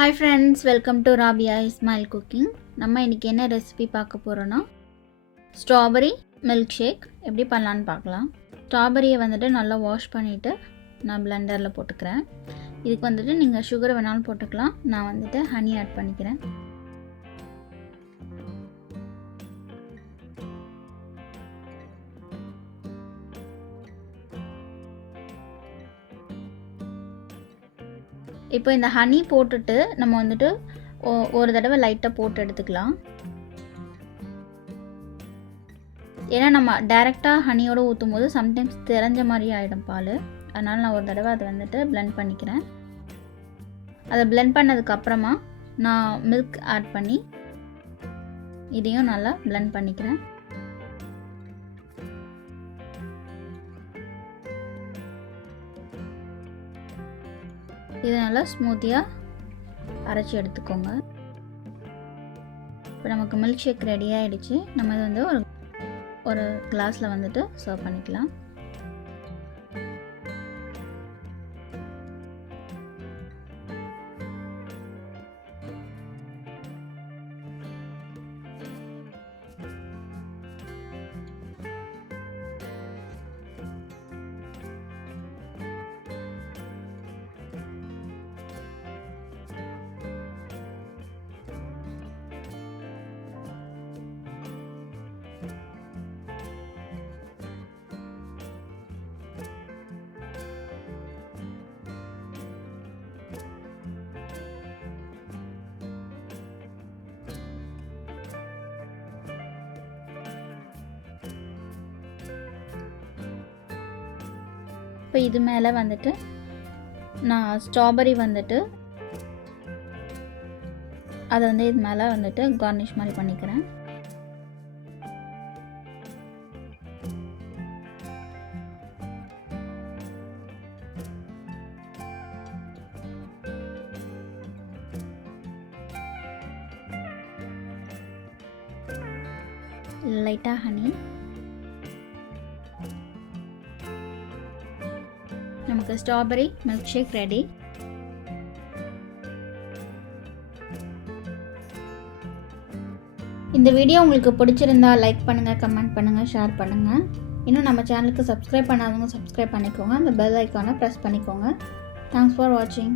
Hi friends, welcome to Rabiya ismail cooking. நம்ம இன்னைக்கு என்ன ரெசிபி பார்க்க போறோம்னா strawberry milkshake எப்படி பண்ணலாம்னு பார்க்கலாம். ஸ்ட்ராபெரியை வந்துட்டு நல்லா வாஷ் பண்ணிட்டு நான் பிளெண்டர்ல போட்டுக்கிறேன். இதுக்கு வந்துட்டு நீங்க sugar வேணாலும் போட்டுக்கலாம். நான் வந்துட்டு honey ஆட் பண்ணிக்கிறேன். இப்போ இந்த ஹனி போட்டுட்டு நம்ம வந்துட்டு ஒரு தடவை லைட்டா போட்டு எடுத்துக்கலாம். ஏன்னா நம்ம டைரக்டா ஹனியோட ஊத்தும்போது sometimes தெரிஞ்ச மாதிரி ஆயிடும் பால். அதனால நான் ஒரு தடவை அதை வந்துட்டு blend பண்ணிக்கிறேன். அதை blend பண்ணதுக்கு அப்புறமா நான் milk ஆட் பண்ணி இதையும் நல்லா blend பண்ணிக்கிறேன். இது நல்லா ஸ்மூத்தியா அரைச்சி எடுத்துக்கோங்க. இப்போ நமக்கு மில்க் ஷேக் ரெடி ஆயிடுச்சு. நம்ம இது வந்து ஒரு கிளாஸ்ல வந்துட்டு சர்வ் பண்ணிக்கலாம். இப்போ இது மேலே வந்துட்டு நான் ஸ்ட்ராபெரி வந்துட்டு அதை வந்து இது மேலே வந்துட்டு கார்னிஷ் மாதிரி பண்ணிக்கிறேன். லைட்டாக ஹனி, நமக்கு ஸ்ட்ராபெரி மில்க் ஷேக் ரெடி. இந்த வீடியோ உங்களுக்கு பிடிச்சிருந்தா லைக் பண்ணுங்க, கமெண்ட் பண்ணுங்க, ஷேர் பண்ணுங்க. இன்னும் நம்ம சேனலுக்கு சப்ஸ்கிரைப் பண்ணாதவங்க சப்ஸ்கிரைப் பண்ணிக்கோங்க. அந்த பெல் ஐகானை ப்ரெஸ் பண்ணிக்கோங்க. தேங்க்ஸ் ஃபார் வாட்சிங்.